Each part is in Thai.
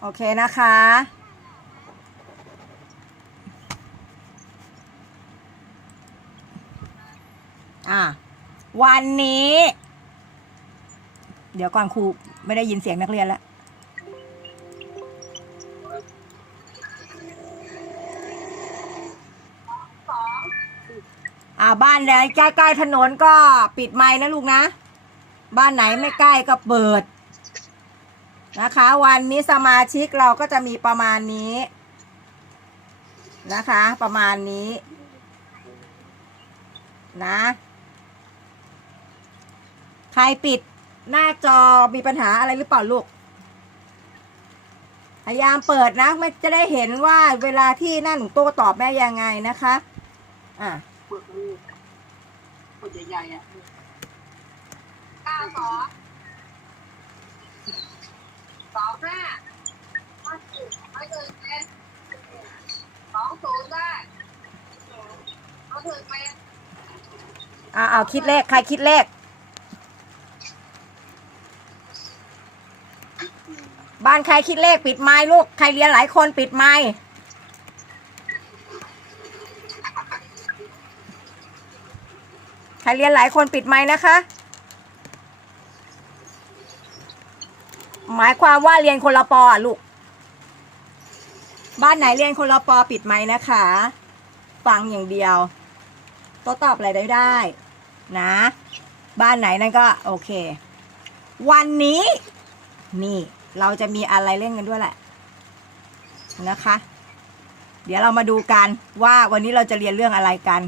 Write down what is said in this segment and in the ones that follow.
โอเคนะคะ อะ วันนี้ เดี๋ยวก่อนครูไม่ได้ยินเสียงนักเรียนแล้วอ่าบ้านไหนใกล้ๆถนนก็ปิดไม้นะลูกนะ บ้านไหนไม่ใกล้ก็เปิด นะคะ วันนี้สมาชิกเราก็จะมีประมาณนี้นะคะ ประมาณนี้นะใครปิดหน้าจอมีปัญหาอะไรหรือเปล่าลูก พยายามเปิดนะไม่จะได้เห็นว่าเวลาที่หน้าหนูโต้ตอบแม่ยังไงนะคะ อะเปลือกมันปวดใหญ่ๆอะเก้าสองสองห้าห้า เกินเป็นสองศูนย์ได้เอาถึงเอ่าเอาคิดเลขใครคิดเลขบ้านใครคิดเลขปิดไม้ลูกใครเรียนหลายคนปิดไม้ใครเรียนหลายคนปิดไม้นะคะ หมายความว่าเรียนคนละปอลูก บ้านไหนเรียนคนละปอปิดไม้นะคะ ฟังอย่างเดียวโตัวตอบอะไรได้ได้นะ บ้านไหนนั่นก็โอเค วันนี้ นี่เราจะมีอะไรเล่นกันด้วยแหละนะคะ เดี๋ยวเรามาดูกันว่าวันนี้เราจะเรียนเรื่องอะไรกัน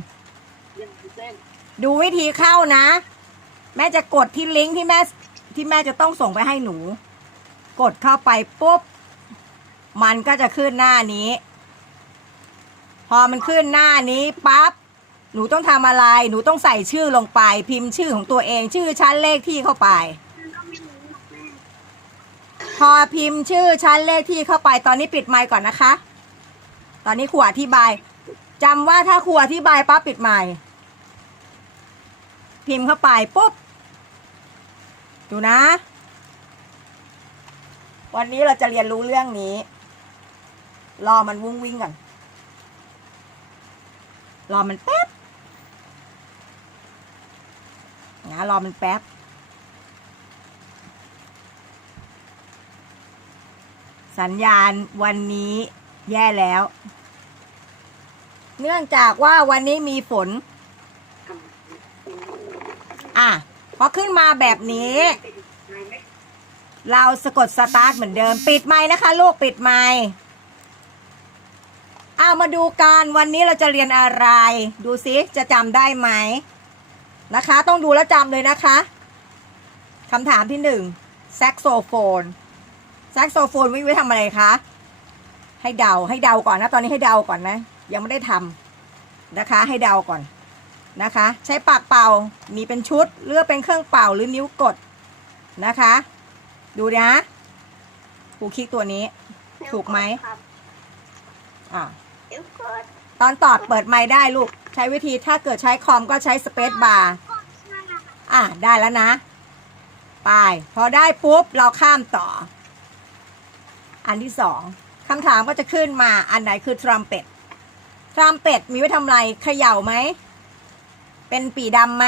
เล่นเส้นดูวิธีเข้านะ แม่จะกดที่ลิงก์ที่แม่ที่แม่จะต้องส่งไปให้หนู กดเข้าไปปุ๊บ มันก็จะขึ้นหน้านี้ พอมันขึ้นหน้านี้ปั๊บหนูต้องทำอะไร หนูต้องใส่ชื่อลงไป พิมพ์ชื่อของตัวเองชื่อชั้นเลขที่เข้าไป พอพิมพ์ชื่อชั้นเลขที่เข้าไป ตอนนี้ปิดไมค์ก่อนนะคะ ตอนนี้ครูอธิบายจำว่าถ้าครูอธิบายปั๊บปิดไมค์พิมพ์เข้าไปปุ๊บดูนะ วันนี้เราจะเรียนรู้เรื่องนี้ รอมันวุ้งวิ่งก่อน รอมันแป๊บนะรอมันแป๊บ สัญญาณวันนี้แย่แล้ว เนื่องจากว่าวันนี้มีฝน อะ พอขึ้นมาแบบนี้ เราสะกดสตาร์ทเหมือนเดิม ปิดไม้นะคะ ลูกปิดไม้ เอามาดูกันวันนี้เราจะเรียนอะไร ดูซิจะจำได้ไหมนะคะ ต้องดูแล้วจำเลยนะคะคำถามที่หนึ่งแซกโซโฟนแซกโซโฟนวิไว้ทำอะไรคะ ให้เดาให้เดาก่อนนะ ตอนนี้ให้เดาก่อนนะ ยังไม่ได้ทำนะคะ ให้เดาก่อนนะคะ ใช้ปากเป่ามีเป็นชุดเลือกเป็นเครื่องเป่าหรือนิ้วกดนะคะ ดูนะครูคลิกตัวนี้ ถูกไหมครับอ่า เดี๋ยวกดตอนตอบเปิดไมค์ได้ลูก ใช้วิธีถ้าเกิดใช้คอมก็ใช้สเปซบาร์อะได้แล้วนะ ไปพอได้ปุ๊บเราข้ามต่อ อันที่สองคำถามก็จะขึ้นมาอันไหนคือทรัมเป็ตทรัมเป็ตมีไว้ทำอะไรเขย่าไหม เป็นปีดำไหม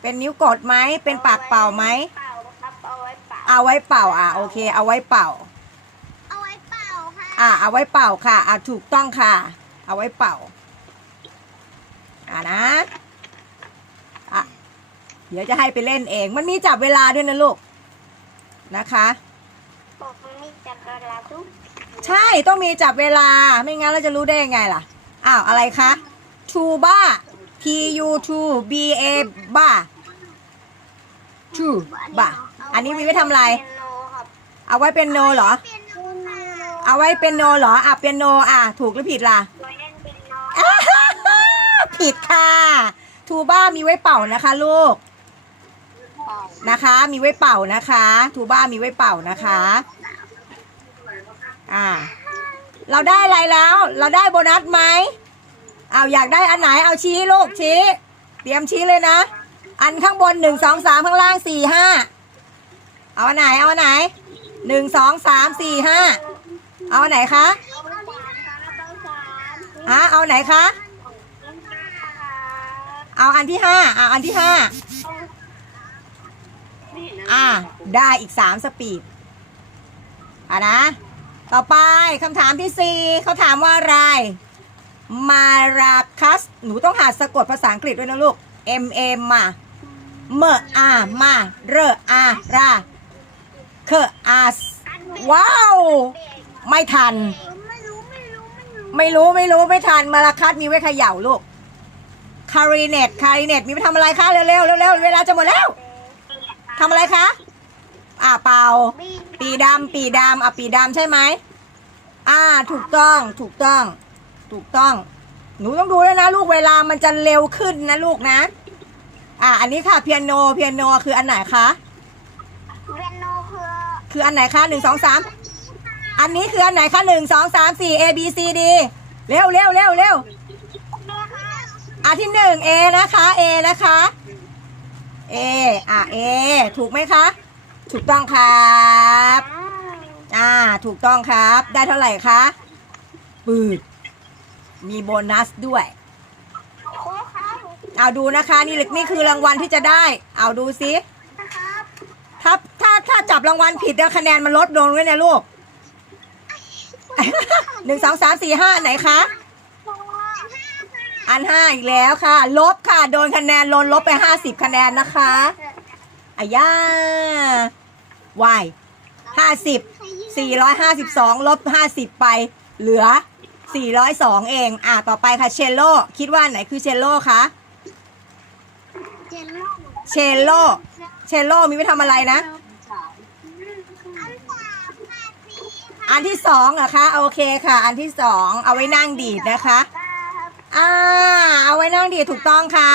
เป็นนิ้วกดไหม เป็นปากเป่าไหม เป่าครับเอาไว้เป่าเอาไว้เป่าอะโอเค เอาไว้เป่าเอาไว้เป่าค่ะอะเอาไว้เป่าค่ะ อะถูกต้องค่ะ เอาไว้เป่า อะนะอะเดี๋ยวจะให้ไปเล่นเอง มันมีจับเวลาด้วยนะลูกนะคะบอกมันมีจักรลาทุกใช่ต้องมีจับเวลาไม่งั้นเราจะรู้ได้ยังไงล่ะอ้าวอะไรคะ tuba t u t b a บ้า tuba อันนี้มีไว้ทำอะไรเปียโนครับเอาไว้เป็นโนเหรอ เปียโนค่ะ เอาไว้เป็นโนเหรออะเป็นโนอะ ถูกหรือผิดล่ะไว้เล่นเปียโนอ้าฮ่าฮ่าผิดค่ะ ทูบ้ามีไว้เป่านะคะลูกนะคะ มีไว้เป่านะคะ ทูบ้ามีไว้เป่านะคะ อ่า เราได้อะไรแล้ว เราได้โบนัสไหมเอาอยากได้อันไหนเอาชี้ลูกชี้ เตรียมชี้เลยนะ อันข้างบนหนึ่งสองสามข้างล่างสี่ห้าเอาอันไหนเอาอันไหนหนึ่งสองสามสี่ห้า เเอาไหนคะเอาเบอร์สามครับเบอร์สามอะเอาไหนคะ เอาอันที่ห้าเอาอันที่ห้าอะได้อีกสามสปีดอะนะ ต่อไปคำถามที่สี่เขาถามว่าอะไร มาราคัส หนูต้องหาสะกดภาษาอังกฤษด้วยนะลูก M M มาเมออามาเรออาราเคออาสว้าว ไม่ทัน ไม่รู้ไม่รู้ไม่รู้ไม่รู้ไม่รู้ไม่ทันมาราคัสมีไว้เขย่าลูกคาริเนตคาริเนตมีไว้ทำอะไรคะเร็วเร็วเร็วเร็วเวลาจะหมดแล้วทำอะไรคะอ่าเปล่า ปีดำปีดำอะปีดำใช่ไหมอ่าถูกต้องถูกต้อง ถูกต้อง หนูต้องดูด้วยนะ ลูกเวลามันจะเร็วขึ้นนะลูกนะ อ่าอันนี้ค่ะเปียโนเปียโนคืออันไหนคะเรนโนคือคืออันไหนคะหนึ่งสองสาม อันนี้คืออันไหนคะหนึ่งสองสามสี่ A B C D เร็วเร็วเร็วเร็วอันที่หนึ่ง A นะคะ A นะคะ A อะ A ถูกไหมคะ ถูกต้องครับอ่าถูกต้องครับ ได้เท่าไหร่คะปืดมีโบนัสด้วยเอาดูนะคะ นี่นี่คือรางวัลที่จะได้ เอาดูซิถ้าถ้าถ้าจับรางวัลผิดแล้วคะแนนมันลดลงด้วยนะลูก หนึ่งสองสามสี่ห้าไหนคะ อันห้าอีกแล้วค่ะ ลบค่ะ โดนคะแนนลดลบไปห้าสิบคะแนนนะคะอาย่าวายห้าสิบสี่ร้อยห้าสิบสองลบห้าสิบไป เหลือสี่ร้อยสองเอง อะ ต่อไปค่ะเชลโลคิดว่าอันไหนคือเชลโลคะเจนโล่เชลโลเชลโลมีไว้ทำอะไรนะอันสามค่ะสี่ อันที่สองเหรอคะโอเคค่ะ อันที่สองเอาไว้นั่งดีดนะคะอ่าเอาไว้นั่งดีดถูกต้องค่ะ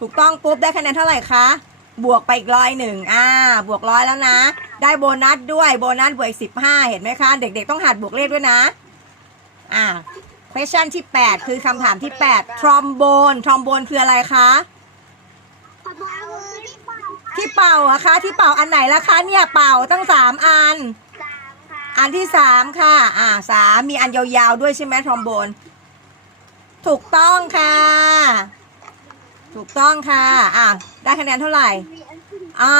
ถูกต้องปุ๊บได้คะแนนเท่าไหร่คะบวกไปอีกร้อยหนึ่งอ่า บวกร้อยแล้วนะ ได้โบนัสด้วยโบนัสบวกอีกสิบห้าเห็นไหมคะ เด็กๆต้องหัดบวกเลขด้วยนะ อ่า question ที่ 8 คือคำถามที่8 trombone trombone คืออะไรคะขอบคุณที่เป่าที่เป่าอะคะ ที่เป่าอันไหนล่ะคะ เนี่ยเป่าตั้งสามอันสามค่ะ อันที่สามค่ะ อ่าสามมีอันยาวๆด้วยใช่ไหมทรอมโบน ถูกต้องค่ะ ถูกต้องค่ะ อ่าได้คะแนนเท่าไหร่ อ่า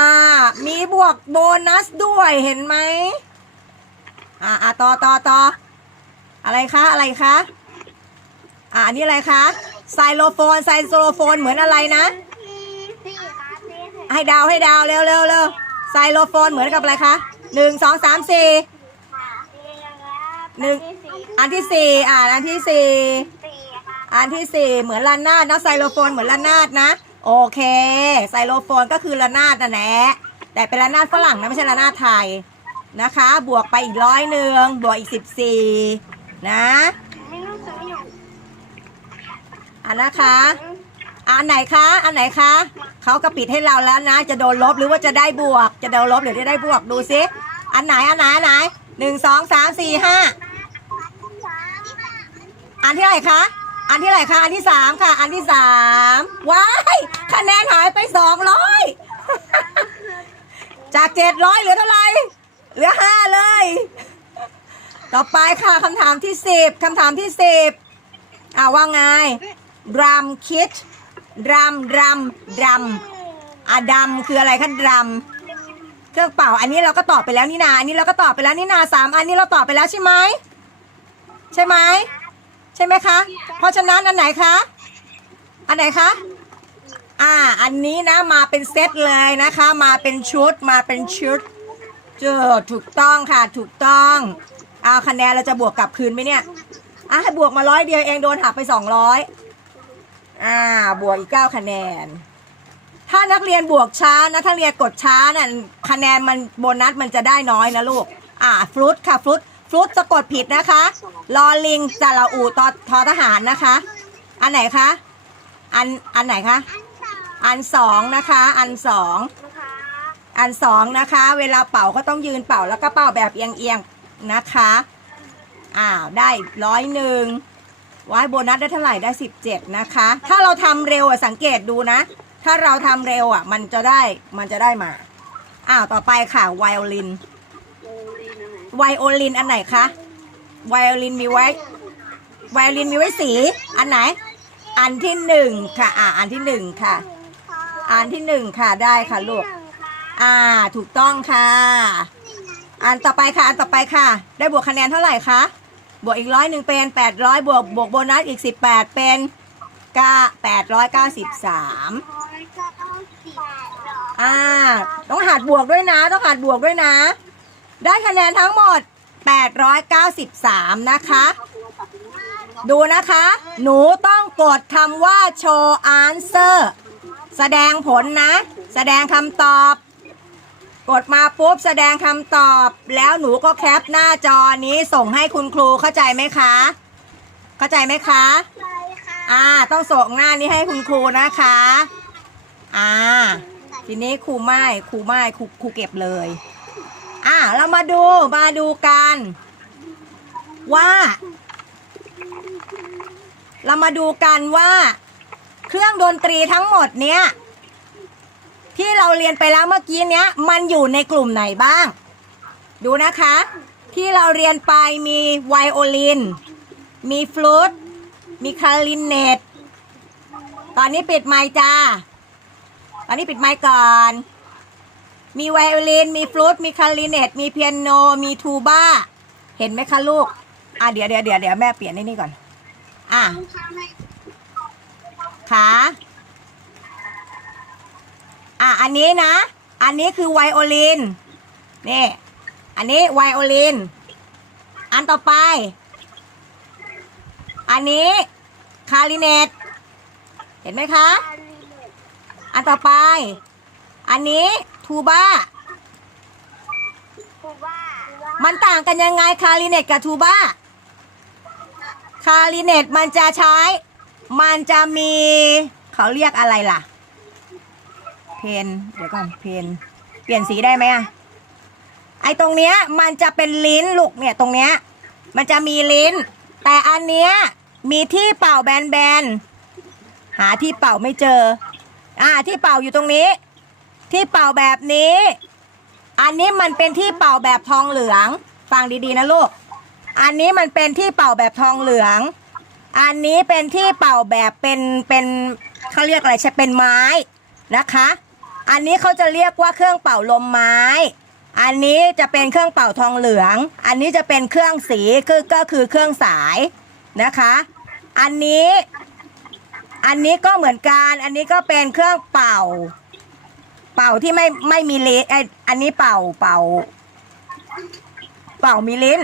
มีบวกโบนัสด้วยเห็นไหม อ่าอ่าต่อต่อต่ออะไรคะอะไรคะอ่าอันนี้อะไรคะไซโลโฟนไซโลโฟนเหมือนอะไรนะสี่สี่ค่ะสี่ค่ะให้ดาวให้ดาวเร็วเร็วเร็วไซโลโฟนเหมือนกับอะไรคะหนึ่งสองสามสี่ หนึ่งอันที่สี่อ่าอันที่สี่สี่ค่ะอันที่สี่เหมือนระนาดนะไซโลโฟนเหมือนระนาดนะ โอเค ไซโลโฟนก็คือระนาดนะแหละแต่เป็นระนาดฝรั่งนะไม่ใช่ระนาดไทยนะคะ บวกไปอีกร้อยหนึ่งบวกอีกสิบสี่นะไม่รู้สึกอยู่อันนะคะอันไหนคะอันไหนคะเขาก็ปิดให้เราแล้วนะ จะโดนลบหรือว่าจะได้บวก จะโดนลบหรือจะได้บวกดูซิอันไหนอันไหนอันไหน หนึ่งสองสามสี่ห้าอันที่ไหนคะ อันที่ไหนคะ อันที่สามค่ะ อันที่สามว้าย คะแนนหายไปสองร้อยจากเจ็ดร้อยเหลือเท่าไหร่ เหลือห้าเลย ต่อไปค่ะคำถามที่สิบคำถามที่สิบอ่าว่าไงรัมคิดรัมรัมรัมอะดัมคืออะไรคะดัม เครื่องเป่า อันนี้เราก็ตอบไปแล้วนี่นา อันนี้เราก็ตอบไปแล้วนี่นาสามอันนี้เราตอบไปแล้วใช่ไหมใช่ไหมใช่ไหมคะ เพราะฉะนั้นอันไหนคะ อันไหนคะอ่า อันนี้นะมาเป็นเซตเลยนะคะ มาเป็นชุดมาเป็นชุดเจอถูกต้องค่ะถูกต้องเอาคะแนนเราจะบวกกลับคืนไหมเนี่ยอะให้บวกมาร้อยเดียวเองโดนหักไปสองร้อยอ่าบวกอีกเก้าคะแนน ถ้านักเรียนบวกช้านะถ้าเรียนกดช้าน่ะคะแนนมันโบนัสมันจะได้น้อยนะลูก อ่าฟลุตค่ะฟลุตฟลุตสะกดผิดนะคะลอลิงจระอูตอทอทหารนะคะ อันไหนคะอันอันไหนคะอันสองนะคะ อันสองอันสองนะคะ เวลาเป่าก็ต้องยืนเป่าแล้วก็เป่าแบบเอียงๆนะคะอ้าวได้ร้อยหนึ่งว้ายโบนัสได้เท่าไหร่ได้สิบเจ็ดนะคะ ถ้าเราทำเร็วสังเกตดูนะ ถ้าเราทำเร็วอะ มันจะได้มันจะได้มา อ้าวต่อไปค่ะไวโอลินไวโอลินอันไหนคะไวโอลินมีไว้ไวโอลินมีไว้สี อันไหน อันที่หนึ่งค่ะ อ่าอันที่หนึ่งค่ะ อันที่หนึ่งค่ะได้ค่ะลูกอ่าถูกต้องค่ะ อันต่อไปค่ะ อันต่อไปค่ะ ได้บวกคะแนนเท่าไหร่คะบวกอีกร้อยหนึ่งเป็นแปดร้อยบวกบวกโบนัสอีกสิบแปดเป็นเก้าแปดร้อยเก้าสิบสาม อ่า ต้องหัดบวกด้วยนะ ต้องหัดบวกด้วยนะ ได้คะแนนทั้งหมด 893 นะคะ ดูนะคะ หนูต้องกดคำว่า show answer แสดงผลนะ แสดงคำตอบ กดมาปุ๊บแสดงคำตอบ แล้วหนูก็แคปหน้าจอนี้ส่งให้คุณครูเข้าใจไหมคะ เข้าใจไหมคะอ่า ต้องส่งหน้านี้ให้คุณครูนะคะ อ่า ทีนี้ครูไม่ครูไม่ครูครูเก็บเลย อ่าเรามาดูมาดูกัน ว่า เรามาดูกันว่า เครื่องดนตรีทั้งหมดเนี้ยที่เราเรียนไปแล้วเมื่อกี้เนี้ย มันอยู่ในกลุ่มไหนบ้าง ดูนะคะ ที่เราเรียนไปมีไวโอลิน มีฟลูตมีคลารินเนตตอนนี้ปิดไมค์จ้า อนนี้ปิดไมค์ก่อน มีไวโอลิน มีฟลูตมีคลาริเนต มีเปียโน มีทูบ้า เห็นไหมคะลูก อะเดี๋ยวเดี๋ยวเดี๋ยวเดี๋ยวแม่เปลี่ยนไอ้นี่ก่อน อะขาอะอันนี้นะ อันนี้คือไวโอลิน นี่ อันนี้ไวโอลิน อันต่อไป อันนี้คลาริเนต เห็นไหมคะ อันต่อไป อันนี้ทูบ้า มันต่างกันยังไงคาริเนตกับทูบ้า คาริเนตมันจะใช้ มันจะมี เขาเรียกอะไรล่ะ เพน เดี๋ยวก่อน เพน เปลี่ยนสีได้ไหมอะไอตรงเนี้ยมันจะเป็นลิ้นลูกเนี่ยตรงเนี้ย มันจะมีลิ้น แต่อันเนี้ยมีที่เป่าแบนๆ หาที่เป่าไม่เจอ อ่าที่เป่าอยู่ตรงนี้ ที่เป่าแบบนี้ อันนี้มันเป็นที่เป่าแบบทองเหลือง ฟังดีๆนะลูก อันนี้มันเป็นที่เป่าแบบทองเหลือง อันนี้เป็นที่เป่าแบบเป็นเป็นเขาเรียกอะไรใช่เป็นไม้นะคะ อันนี้เขาจะเรียกว่าเครื่องเป่าลมไม้ อันนี้จะเป็นเครื่องเป่าทองเหลือง อันนี้จะเป็นเครื่องสีคือก็คือเครื่องสายนะคะ อันนี้ อันนี้ก็เหมือนกัน อันนี้ก็เป็นเครื่องเป่า เป่าที่ไม่ไม่มีลิ้นไออันนี้เป่าเป่า เป่ามีลิ้น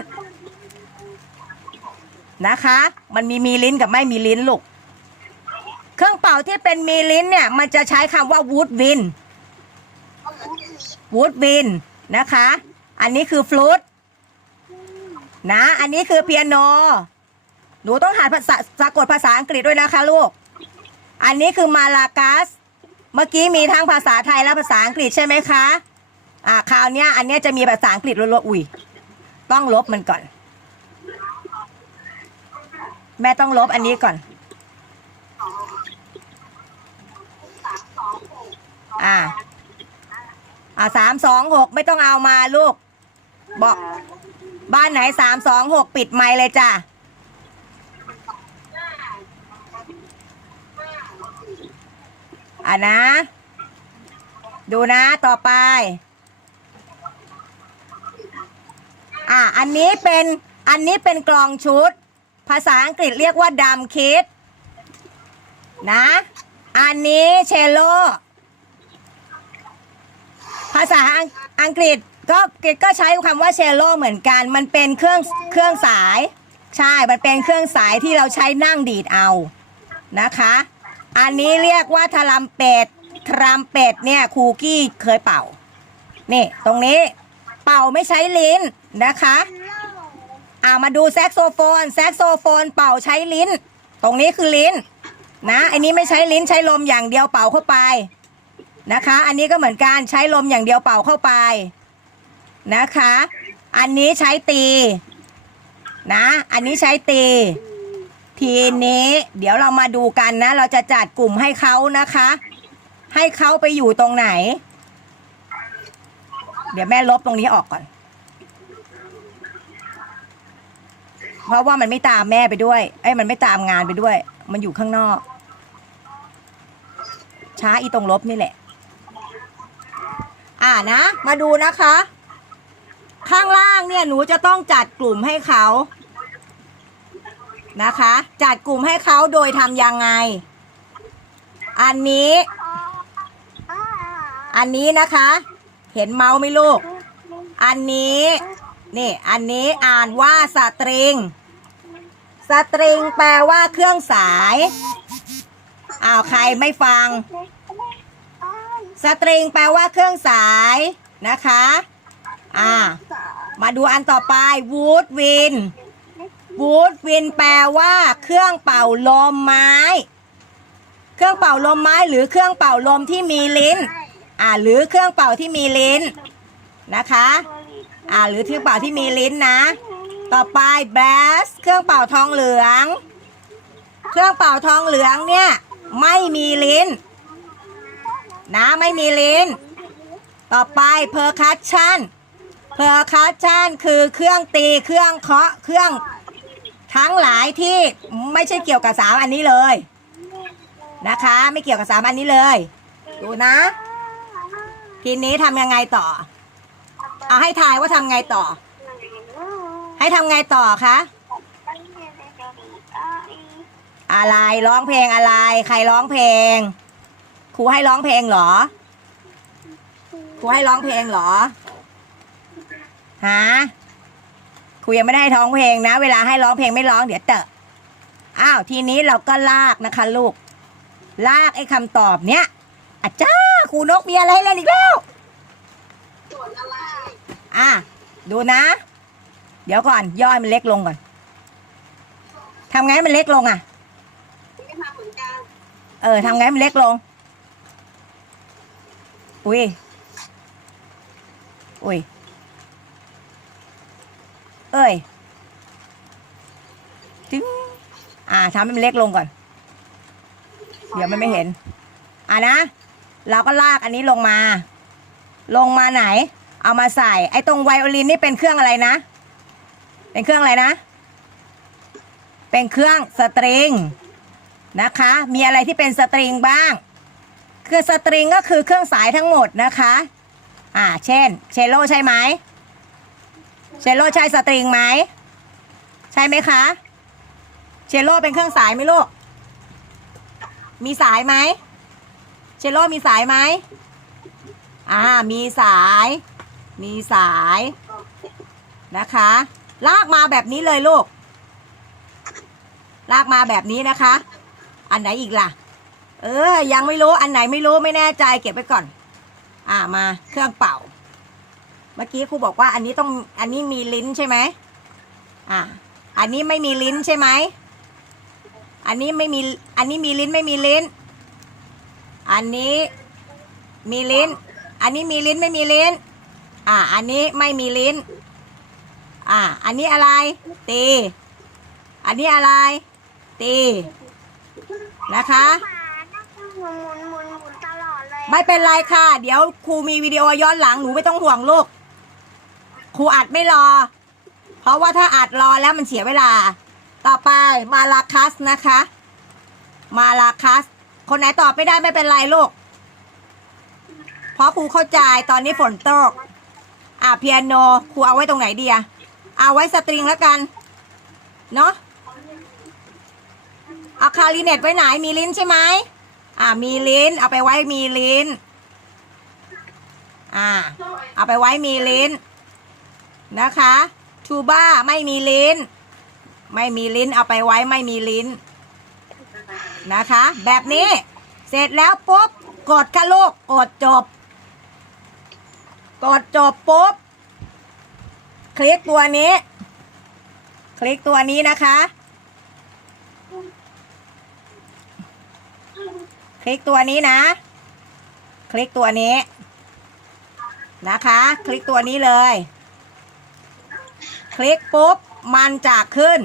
นะคะ มันมีมีลิ้นกับไม่มีลิ้นลูก เครื่องเป่าที่เป็นมีลิ้นเนี่ย มันจะใช้คำว่าวูดวินวูดวินนะคะ อันนี้คือฟลูตนะ อันนี้คือเปียโน หนูต้องหาภาษาสะกดภาษาอังกฤษด้วยนะคะลูก อันนี้คือมาลากัส เมื่อกี้มีทั้งภาษาไทยและภาษาอังกฤษใช่ไหมคะ อ่าคราวเนี้ยอันเนี้ยจะมีภาษาอังกฤษล้วนๆอุ้ยต้องลบมันก่อน แม่ต้องลบอันนี้ก่อน อ่า อ่าสามสองหกไม่ต้องเอามาลูก บอก บ้านไหนสามสองหกปิดไมค์เลยจ้ะ อะนะ ดูนะต่อไป อะอันนี้เป็นอันนี้เป็นกลองชุด ภาษาอังกฤษเรียกว่าดัมคิดนะ อันนี้เชลโล ภาษาอังอังกฤษก็ก็ใช้คำว่าเชลโลเหมือนกัน มันเป็นเครื่องเครื่องสาย ใช่ มันเป็นเครื่องสายที่เราใช้นั่งดีดเอานะคะ อันนี้เรียกว่าทรัมเป็ดทรัมเป็ดเนี่ยครูกี้เคยเป่า นี่ ตรงนี้เป่าไม่ใช้ลิ้นนะคะอ่ามาดูแซกโซโฟน แซกโซโฟนเป่าใช้ลิ้น ตรงนี้คือลิ้น นะอันนี้ไม่ใช้ลิ้นใช้ลมอย่างเดียวเป่าเข้าไปนะคะ อันนี้ก็เหมือนกันใช้ลมอย่างเดียวเป่าเข้าไปนะคะ อันนี้ใช้ตี นะ อันนี้ใช้ตี ทีนี้เดี๋ยวเรามาดูกันนะ เราจะจัดกลุ่มให้เขานะคะ ให้เขาไปอยู่ตรงไหน เดี๋ยวแม่ลบตรงนี้ออกก่อน เพราะว่ามันไม่ตามแม่ไปด้วยเอ้ยมันไม่ตามงานไปด้วย มันอยู่ข้างนอก ช้าอีตรงลบนี่แหละ อ่านะ มาดูนะคะ ข้างล่างเนี่ยหนูจะต้องจัดกลุ่มให้เขา นะคะ จัดกลุ่มให้เขาโดยทำยังไง อันนี้ อันนี้นะคะ เห็นเมาส์ไหมลูก อันนี้นี่อันนี้อ่านว่าสตริง สตริงแปลว่าเครื่องสายอ้าวใครไม่ฟัง สตริงแปลว่าเครื่องสายนะคะ อ่า มาดูอันต่อไปวูดวิน วูดวินแปลว่า เครื่องเป่าลมไม้ เครื่องเป่าลมไม้หรือเครื่องเป่าลมที่มีลิ้น อ่าหรือเครื่องเป่าที่มีลิ้นนะคะ อ่าหรือเครื่องเป่าที่มีลิ้นนะ ต่อไปแบสเครื่องเป่าทองเหลือง เครื่องเป่าทองเหลืองเนี่ยไม่มีลิ้น นะไม่มีลิ้น ต่อไปเพอร์คัชชันเพอร์คัชชันคือเครื่องตีเครื่องเคาะเครื่อง ทั้งหลายที่ไม่ใช่เกี่ยวกับสามอันนี้เลยนะคะ ไม่เกี่ยวกับสามอันนี้เลย ดูนะ ทีนี้ทำยังไงต่อเอาให้ทายว่าทำไงต่อ ให้ทำไงต่อคะอะไรร้องเพลงอะไร ใครร้องเพลงครูให้ร้องเพลงเหรอครูให้ร้องเพลงเหรอฮะ ครูยังไม่ได้ให้ท้องเพลงนะ เวลาให้ร้องเพลงไม่ร้องเดี๋ยวเตอะอ้าวทีนี้เราก็ลากนะคะ ลูก ลากไอ้คำตอบเนี้ยอาจ้าครูนกมีอะไรให้เล่นอีกแล้วส่วนอะไรอะดูนะ เดี๋ยวก่อนย่อยมันเล็กลงก่อนทำไงให้มันเล็กลงอะไม่ทำเหมือนกันเออทำไงให้มันเล็กลง อุ้ยอุ้ย เอ้ยจึงอ่าทำให้มันเล็กลงก่อน เดี๋ยวมันไม่เห็น อะนะ เราก็ลากอันนี้ลงมา ลงมาไหน เอามาใส่ ไอ้ตรงไวโอลินนี่เป็นเครื่องอะไรนะ เป็นเครื่องอะไรนะ เป็นเครื่องสตริงนะคะ มีอะไรที่เป็นสตริงบ้าง คือสตริงก็คือเครื่องสายทั้งหมดนะคะ อ่า เช่น เชลโลใช่ไหม เชลโลใช่สตริงไหมใช่ไหมคะ เชลโลเป็นเครื่องสายไหมลูก มีสายไหมเชลโลมีสายไหมอ่า มีสาย มีสายนะคะ ลากมาแบบนี้เลยลูก ลากมาแบบนี้นะคะ อันไหนอีกล่ะ เออ ยังไม่รู้ อันไหนไม่รู้ไม่แน่ใจเก็บไว้ก่อน อ่ามาเครื่องเป่า เมื่อกี้ครูบอกว่าอันนี้ต้องอันนี้มีลิ้นใช่ไหมอ่าอันนี้ไม่มีลิ้นใช่ไหมอันนี้ไม่มีอันนี้มีลิ้นไม่มีลิ้น อันนี้มีลิ้น อันนี้มีลิ้นไม่มีลิ้น อ่า อันนี้ไม่มีลิ้น อ่า อันนี้อะไร ตี อันนี้อะไร ตี นะคะหมานั่งหมุนหมุนหมุนหมุนตลอดเลยไม่เป็นไรค่ะ เดี๋ยวครูมีวิดีโอย้อนหลังหนูไม่ต้องห่วงลูก ครูอัดไม่รอ เพราะว่าถ้าอัดรอแล้วมันเสียเวลา ต่อไปมาลาคัสนะคะ มาลาคัส คนไหนตอบไม่ได้ไม่เป็นไรลูก เพราะครูเข้าใจตอนนี้ฝนตก อะเปียโนครูเอาไว้ตรงไหนดีอะเอาไว้สตริงแล้วกัน เนาะเอาคาริเนตไว้ไหนมีลิ้นใช่ไหมอ่ามีลิ้น เอาไปไว้มีลิ้น อ่า เอาไปไว้มีลิ้น นะคะทูบ้าไม่มีลิ้น ไม่มีลิ้นเอาไปไว้ไม่มีลิ้นนะคะ แบบนี้ เสร็จแล้วปุ๊บกดค่ะลูกกดจบ กดจบปุ๊บ คลิกตัวนี้ คลิกตัวนี้นะคะ คลิกตัวนี้นะ คลิกตัวนี้นะคะ คลิกตัวนี้เลย คลิกปุ๊บ มันจะขึ้น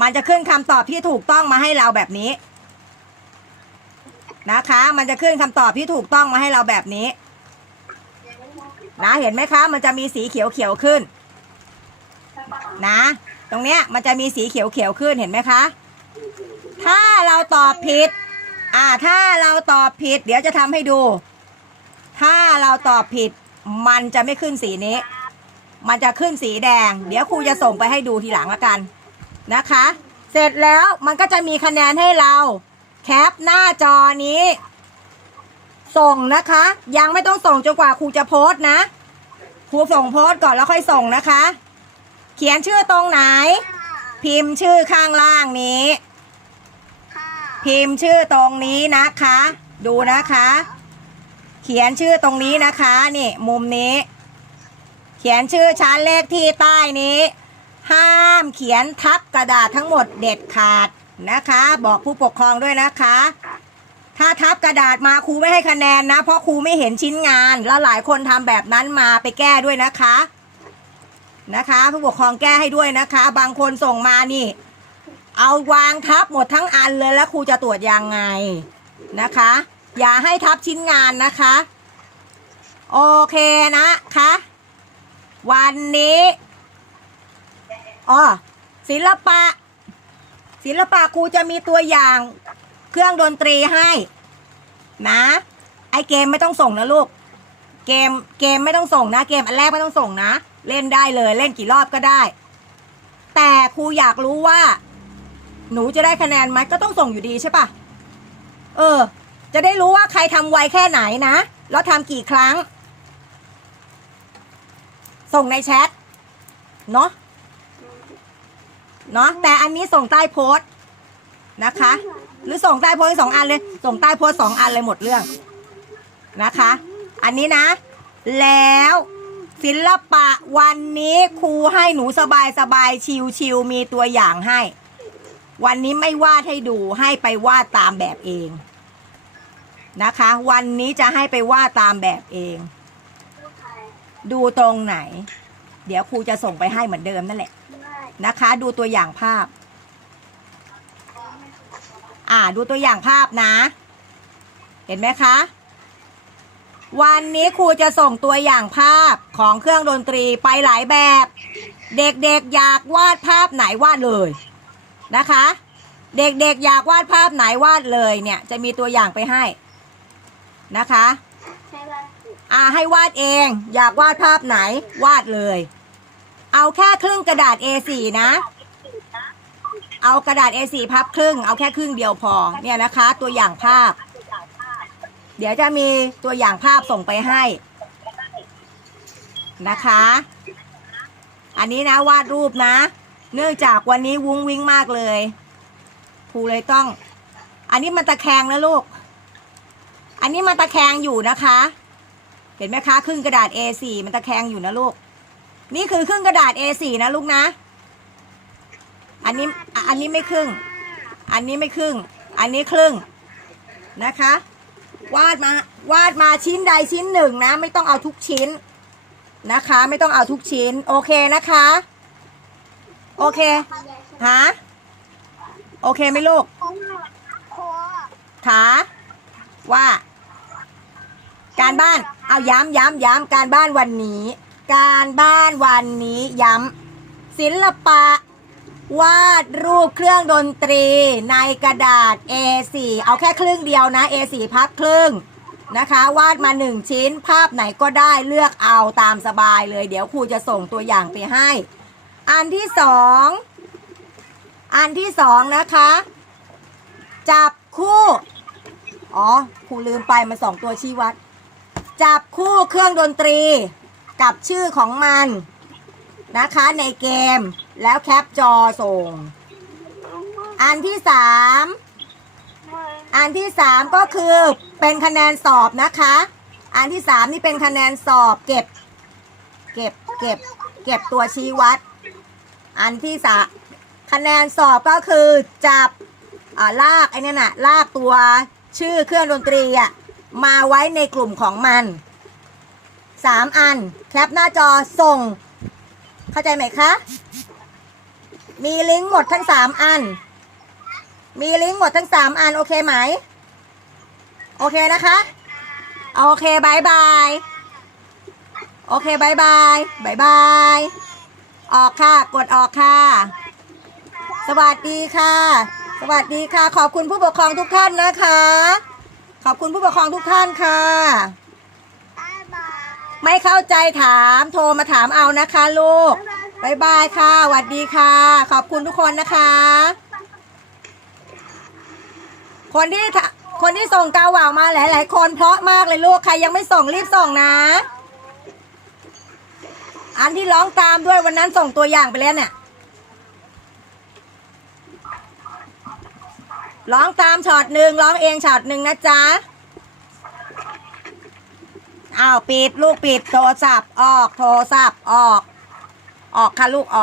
มันจะขึ้นคำตอบที่ถูกต้องมาให้เราแบบนี้ นะคะ มันจะขึ้นคำตอบที่ถูกต้องมาให้เราแบบนี้ นะ เห็นไหมคะ มันจะมีสีเขียวเขียวขึ้น นะ ตรงเนี้ยมันจะมีสีเขียวๆขึ้นเห็นไหมคะ ถ้าเราตอบผิด อ่า ถ้าเราตอบผิด เดี๋ยวจะทำให้ดู ถ้าเราตอบผิด มันจะไม่ขึ้นสีนี้ มันจะขึ้นสีแดง เดี๋ยวครูจะส่งไปให้ดูทีหลังละกันนะคะ เสร็จแล้วมันก็จะมีคะแนนให้เรา แคปหน้าจอนี้ ส่งนะคะ ยังไม่ต้องส่งจนกว่าครูจะโพสต์นะครูส่งโพสต์ก่อนแล้วค่อยส่งนะคะ เขียนชื่อตรงไหน พิมพ์ชื่อข้างล่างนี้ค่ะพิมพ์ชื่อตรงนี้นะคะ ดูนะคะ เขียนชื่อตรงนี้นะคะ นี่ มุมนี้ เขียนชื่อชั้นเลขที่ใต้นี้ ห้ามเขียนทับกระดาษทั้งหมดเด็ดขาดนะคะ บอกผู้ปกครองด้วยนะคะ ถ้าทับกระดาษมาครูไม่ให้คะแนนนะ เพราะครูไม่เห็นชิ้นงาน แล้วหลายคนทำแบบนั้นมาไปแก้ด้วยนะคะนะคะ ผู้ปกครองแก้ให้ด้วยนะคะ บางคนส่งมานี่ เอาวางทับหมดทั้งอันเลยแล้วครูจะตรวจยังไงนะคะ อย่าให้ทับชิ้นงานนะคะ โอเคนะคะ วันนี้อ๋อศิลปะ ศิลปะครูจะมีตัวอย่างเครื่องดนตรีให้นะ ไอเกมไม่ต้องส่งนะลูก เกมเกมไม่ต้องส่งนะ เกมอันแรกไม่ต้องส่งนะ เล่นได้เลย เล่นกี่รอบก็ได้ แต่ครูอยากรู้ว่า หนูจะได้คะแนนไหมก็ต้องส่งอยู่ดีใช่ปะเออ จะได้รู้ว่าใครทำไวแค่ไหนนะ แล้วทำกี่ครั้ง ส่งในแชท เนาะเนาะแต่อันนี้ส่งใต้โพสต์นะคะ หรือส่งใต้โพสต์สองอันเลย ส่งใต้โพสต์สองอันเลยหมดเรื่องนะคะ อันนี้นะ แล้วศิลปะวันนี้ครูให้หนูสบายสบายชิวชิวมีตัวอย่างให้ วันนี้ไม่วาดให้ดูให้ไปวาดตามแบบเอง นะคะ วันนี้จะให้ไปวาดตามแบบเอง ดูตรงไหน เดี๋ยวครูจะส่งไปให้เหมือนเดิมนั่นแหละนะคะ ดูตัวอย่างภาพ อ่าดูตัวอย่างภาพนะ เห็นไหมคะ วันนี้ครูจะส่งตัวอย่างภาพของเครื่องดนตรีไปหลายแบบ เด็กๆอยากวาดภาพไหนวาดเลยนะคะ เด็กๆอยากวาดภาพไหนวาดเลยเนี่ย จะมีตัวอย่างไปให้ นะคะให้ว่าสิอ่าให้วาดเอง อยากวาดภาพไหนวาดเลย เอาแค่ครึ่งกระดาษ A4 นะ เอากระดาษ A4 พับครึ่ง เอาแค่ครึ่งเดียวพอเนี่ยนะคะ ตัวอย่างภาพ เดี๋ยวจะมีตัวอย่างภาพส่งไปให้นะคะ อันนี้นะวาดรูปนะ เนื่องจากวันนี้วุ้งวิ้งมากเลยครูเลยต้อง อันนี้มันตะแคงนะลูก อันนี้มันตะแคงอยู่นะคะ เห็นไหมคะครึ่งกระดาษ A4 มันตะแคงอยู่นะลูก นี่คือครึ่งกระดาษ A4 นะลูกนะ อันนี้อะอันนี้ไม่ครึ่ง อันนี้ไม่ครึ่ง อันนี้ครึ่งนะคะ วาดมาวาดมาชิ้นใดชิ้นหนึ่งนะ ไม่ต้องเอาทุกชิ้นนะคะ ไม่ต้องเอาทุกชิ้น โอเคนะคะ โอเคฮะโอเคไหมลูกโค้โค้ขาว่า การบ้าน เอาย้ำย้ำย้ำการบ้านวันนี้ การบ้านวันนี้ย้ำศิลปะ วาดรูปเครื่องดนตรีในกระดาษ A4 เอาแค่ครึ่งเดียวนะ A4 พับครึ่งนะคะ วาดมาหนึ่งชิ้นภาพไหนก็ได้เลือกเอาตามสบายเลย เดี๋ยวครูจะส่งตัวอย่างไปให้ อันที่สองอันที่สองนะคะ จับคู่ อ๋อครูลืมไปมาสองตัวชี้วัด จับคู่เครื่องดนตรี กับชื่อของมันนะคะในเกมแล้วแคปจอส่ง อันที่สามอันที่สามก็คือเป็นคะแนนสอบนะคะ อันที่สามนี่เป็นคะแนนสอบเก็บ เก็บเก็บเก็บตัวชี้วัด อันที่สามคะแนนสอบก็คือจับอ่าลากไอ้นี่น่ะลากตัวชื่อเครื่องดนตรีอะ มาไว้ในกลุ่มของมันสามอัน แคปหน้าจอส่ง เข้าใจไหมคะ มีลิงก์หมดทั้งสามอัน มีลิงก์หมดทั้งสามอัน โอเคไหม โอเคนะคะ โอเคบายบาย โอเคบายบายบายบาย ออกค่ะ กดออกค่ะ สวัสดีค่ะ สวัสดีค่ะ ขอบคุณผู้ปกครองทุกท่านนะคะ ขอบคุณผู้ปกครองทุกท่านค่ะบ๊ายบายไม่เข้าใจถามโทรมาถามเอานะคะลูกบายบายค่ะสวัสดีค่ะ ขอบคุณทุกคนนะคะ คนที่ถคนที่ส่งกาวว่าวมาหลาย ๆ คนเพราะมากเลยลูก ใครยังไม่ส่งรีบส่งนะ อันที่ร้องตามด้วยวันนั้นส่งตัวอย่างไปแล้วเนี่ย ร้องตามช็อตหนึ่งร้องเองช็อตหนึ่งนะจ๊ะอ้าวปิดลูกปิดโทรศัพท์ออกโทรศัพท์ออก ออกค่ะลูกออก